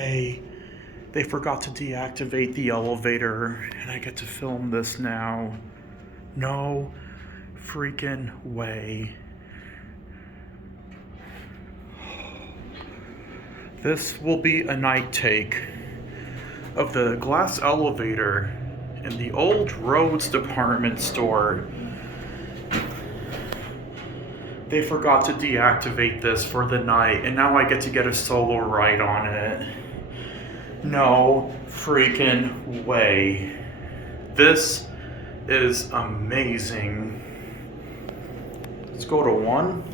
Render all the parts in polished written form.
way. They forgot to deactivate the elevator, and I get to film this now. No freaking way. This will be a night take of the glass elevator in the old Rhodes department store. They forgot to deactivate this for the night, and now I get to get a solo ride on it. No freaking way. This is amazing. Let's go to 1.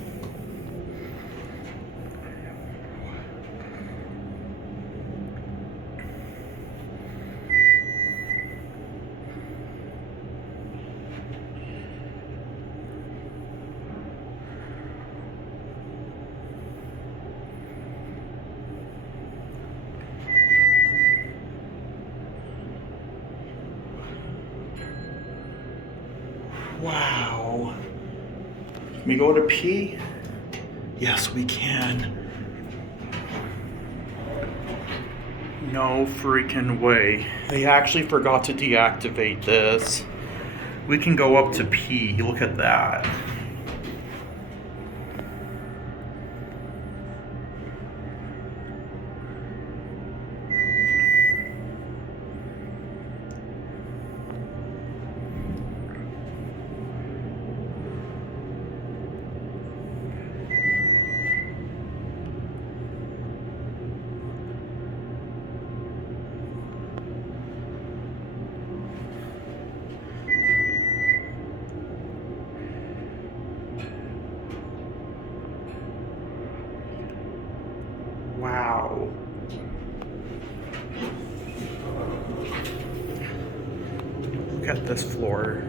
Wow. Can we go to P? Yes, we can. No freaking way. They actually forgot to deactivate this. We can go up to P. Look at that. Wow. Look at this floor.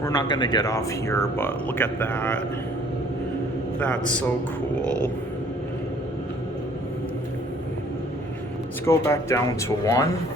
We're not gonna get off here, but look at that. That's so cool. Let's go back down to 1.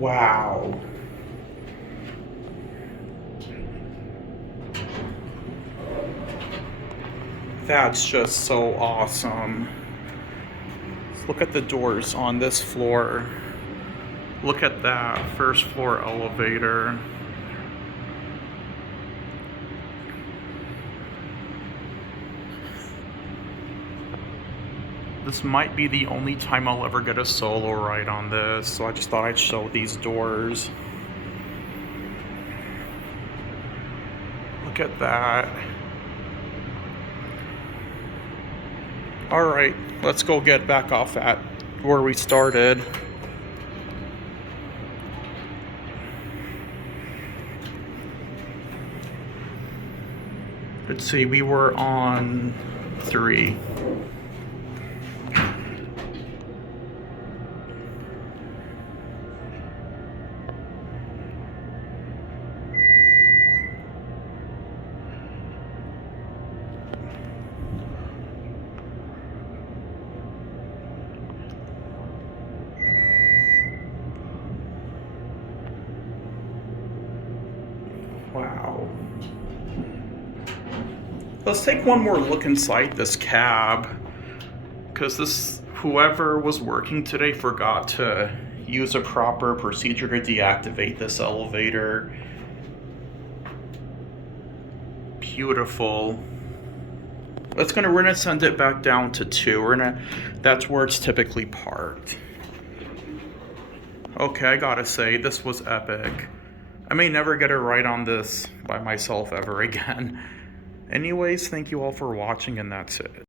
Wow. That's just so awesome. Let's look at the doors on this floor. Look at that first floor elevator. This might be the only time I'll ever get a solo ride on this, so I just thought I'd show these doors. Look at that. Alright, let's go get back off at where we started. Let's see, we were on 3. Wow. Let's take one more look inside this cab, because whoever was working today forgot to use a proper procedure to deactivate this elevator. Beautiful. We're gonna send it back down to 2. That's where it's typically parked. Okay, I gotta say, this was epic. I may never get a ride on this by myself ever again. Anyways, thank you all for watching, and that's it.